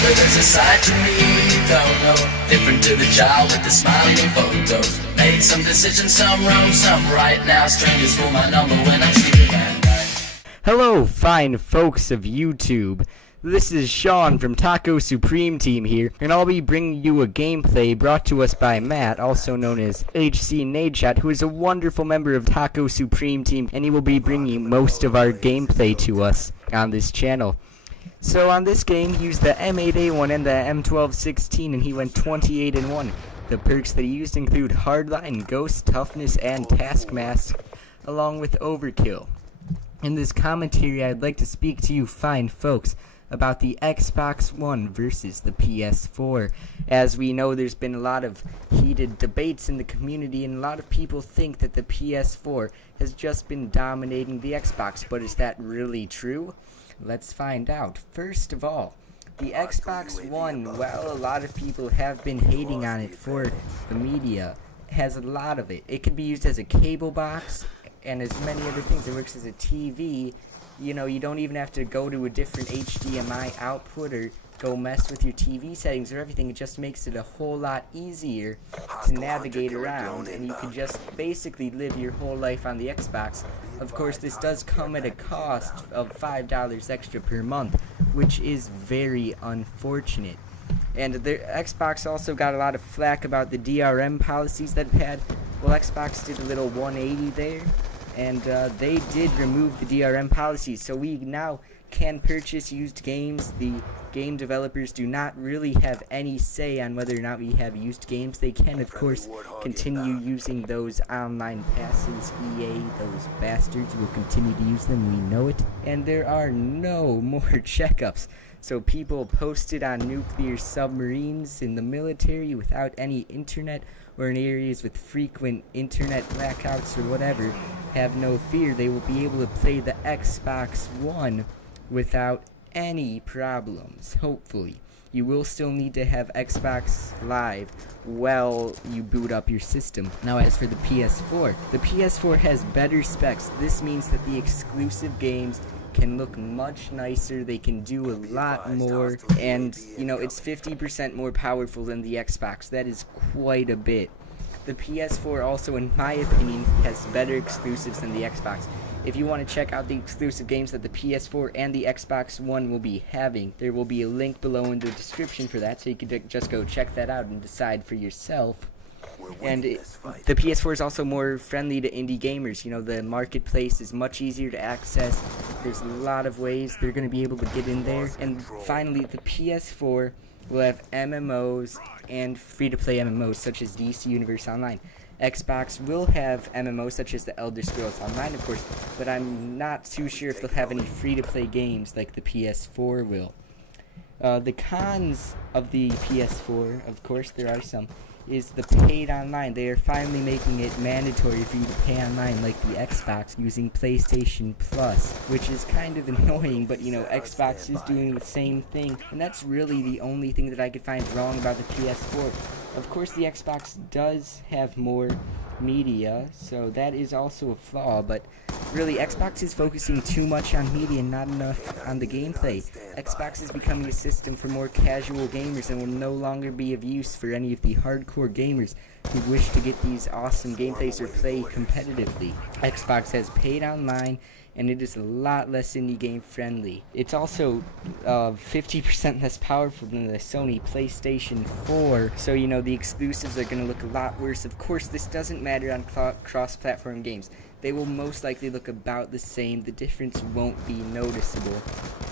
mother, there's a side to me you don't know. Different to the child with the smiling photos. Made some decisions, some wrong, some right. Now strangers for my number when I'm sleeping at night. Hello, fine folks of YouTube. This is Sean from Taco Supreme Team here, and I'll be bringing you a gameplay brought to us by Matt, also known as HC Nadeshot, who is a wonderful member of Taco Supreme Team, and he will be bringing most of our gameplay to us on this channel. So on this game, he used the M8A1 and the M1216, and he went 28-1. The perks that he used include Hardline, Ghost, Toughness, and Taskmask, along with Overkill. In this commentary, I'd like to speak to you fine folks about the Xbox One versus the PS4. As we know, there's been a lot of heated debates in the community, and a lot of people think that the PS4 has just been dominating the Xbox, but is that really true? Let's find out. First of all, the Xbox One, well, a lot of people have been hating on it for the media, has a lot of it. It can be used as a cable box and as many other things. It works as a TV. You know, you don't even have to go to a different HDMI output or go mess with your TV settings or everything. It just makes it a whole lot easier to navigate around, and you can just basically live your whole life on the Xbox. Of course, this does come at a cost of $5 extra per month, which is very unfortunate. And the Xbox also got a lot of flack about the DRM policies that it had. Well, Xbox did a little 180 there, and they did remove the DRM policies, so we now can purchase used games. The game developers do not really have any say on whether or not we have used games. They can, of course, continue using those online passes. EA, those bastards, will continue to use them, we know it. And there are no more checkups. So people posted on nuclear submarines in the military without any internet, or in areas with frequent internet blackouts or whatever, have no fear. They will be able to play the Xbox One without any problems, hopefully. You will still need to have Xbox Live while you boot up your system. Now, as for the PS4 has better specs. This means that the exclusive games can look much nicer, they can do a lot more, and, you know, it's 50% more powerful than the Xbox. That is quite a bit. The PS4 also, in my opinion, has better exclusives than the Xbox. If you want to check out the exclusive games that the PS4 and the Xbox One will be having, there will be a link below in the description for that, so you can just go check that out and decide for yourself. And the PS4 is also more friendly to indie gamers. You know, the marketplace is much easier to access. There's a lot of ways they're going to be able to get in there. And finally, the PS4 will have MMOs and free-to-play MMOs such as DC Universe Online. Xbox will have MMOs such as the Elder Scrolls Online, of course, but I'm not too sure if they'll have any free-to-play games like the PS4 will. The cons of the PS4, of course, there are some, is the paid online. They are finally making it mandatory for you to pay online like the Xbox using PlayStation Plus, which is kind of annoying, but you know, Xbox is doing the same thing, and that's really the only thing that I could find wrong about the PS4. Of course, the Xbox does have more media, so that is also a flaw, but really, Xbox is focusing too much on media and not enough on the gameplay. Xbox is becoming a system for more casual gamers and will no longer be of use for any of the hardcore gamers who wish to get these awesome gameplays or play competitively. Xbox has paid online, and it is a lot less indie game friendly. It's also 50% less powerful than the Sony PlayStation 4, so you know, the exclusives are going to look a lot worse. Of course, this doesn't matter on cross-platform games. They will most likely look about the same. The difference won't be noticeable,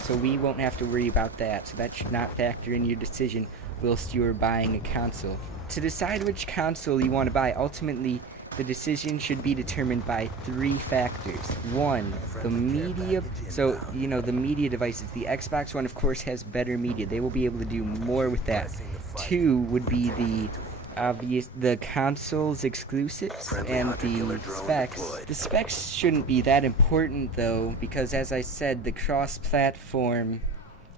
so we won't have to worry about that. So that should not factor in your decision whilst you are buying a console. To decide which console you want to buy, ultimately, the decision should be determined by 3 factors. 1, the media. So, you know, the media devices. The Xbox One, of course, has better media. They will be able to do more with that. 2 would be the console's exclusives and the specs. The specs shouldn't be that important, though, because, as I said, the cross-platform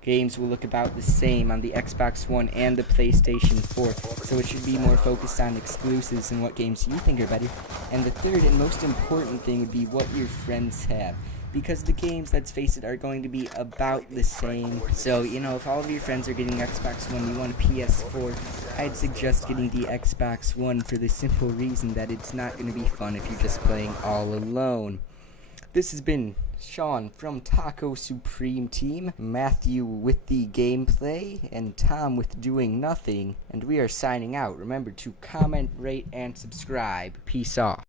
games will look about the same on the Xbox One and the PlayStation 4, so it should be more focused on exclusives and what games you think are better. And the third and most important thing would be what your friends have. because the games, let's face it, are going to be about the same. So, you know, if all of your friends are getting Xbox One, you want a PS4, I'd suggest getting the Xbox One for the simple reason that it's not going to be fun if you're just playing all alone. This has been Sean from Taco Supreme Team, Matthew with the gameplay, and Tom with doing nothing, and we are signing out. Remember to comment, rate, and subscribe. Peace off.